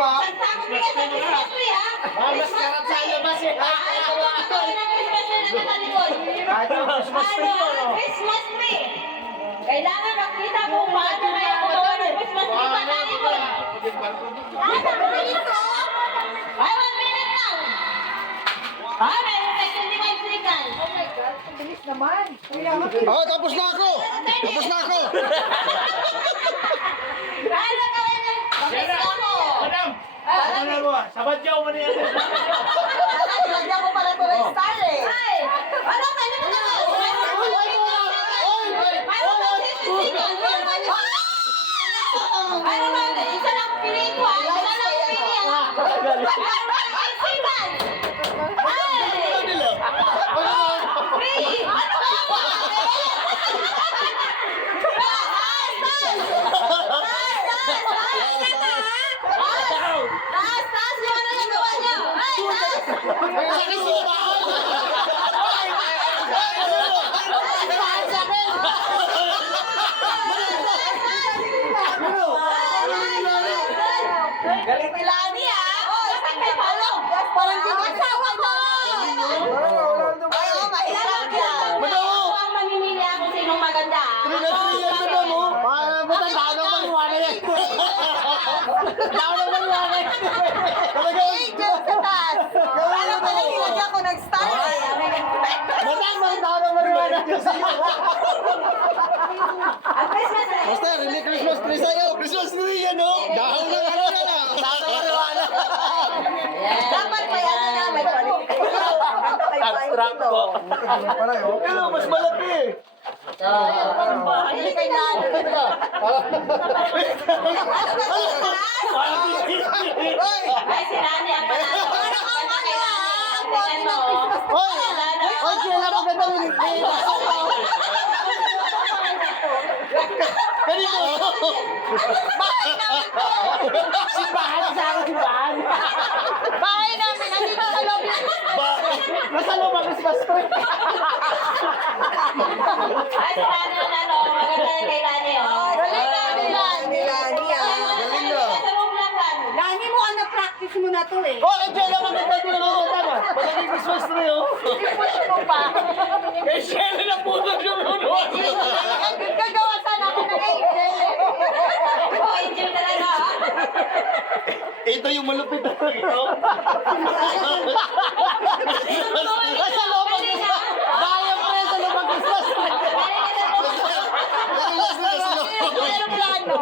ah. Sagsakot niya sa Christmas tree, ha? Mas karap sa labas eh. Ito ang Christmas tree na nakalikod. Christmas tree to, no? Christmas tree. Kailangan makita mo paano kaya gumawa ng Christmas tree pa talikod. Ay, 1 minute lang. Ah, meron tayo 25 seconds. Oh my God, ang bilis naman. Kuya, Oh, tapos na ako. Tapos na ako. Ano gawin niya? Tapos ako. Madam! Ano mo? Sabat niyo mo na yan. lagyan mo pala ito ng style eh. Ay! Ano ka? Ano ka? Ano ba? Isa lang piliin ko, ah. Isa lang piliin, ah. Ay, sigan! Ay! Three! Ano ba? Taas! Taas! Yung ano yung gawa niyo? Ay, taas! Galing ni Lani ah. Oh, may palo. Parang di Asawa mo! Ay, oh, mahirap yan. Ako ang mamimili ako sinong maganda. Hey, Diyos sa taas. Parang pala nilagyan ko ng style eh. Ang Christmas tree. Master, hindi Christmas tree sa'yo. Christmas tree yan, no? Dahil na ano na lang. Dapat may ano na, may qualification. Maganda kay Paolo. Pero mas malaki. Hindi kay Lani. Ay, si Rani ang panalo. Ganda kay Rani. Tingnan mo. Hoy! Hoy, sila maganda rin. Ganito. Simbahan sa akin, simbahan. Bahay namin, nandito sa loob. Nasa loob ang Christmas tree. Ay, si Rani ang nanalo. Maganda kay Rani, oh. Galing namin, Lani. Lani ah. Galing na. Sa room lang, Rani. Lani mo, na-practice mo na to eh. Oh, Angela, maganda din ang maganda. Magandang Christmas tree, oh. I-push mo pa. Eh, Shelley na puso yung uno. Gagawa sana ako ng angel. Oh, angel talaga, ha? Ito yung malupit na ito. Nasa loob ang Christmas. Dahil pre, sa loob ang Christmas tree. Galing ka sa room. Christmas tree, nasa loob. Pero plano.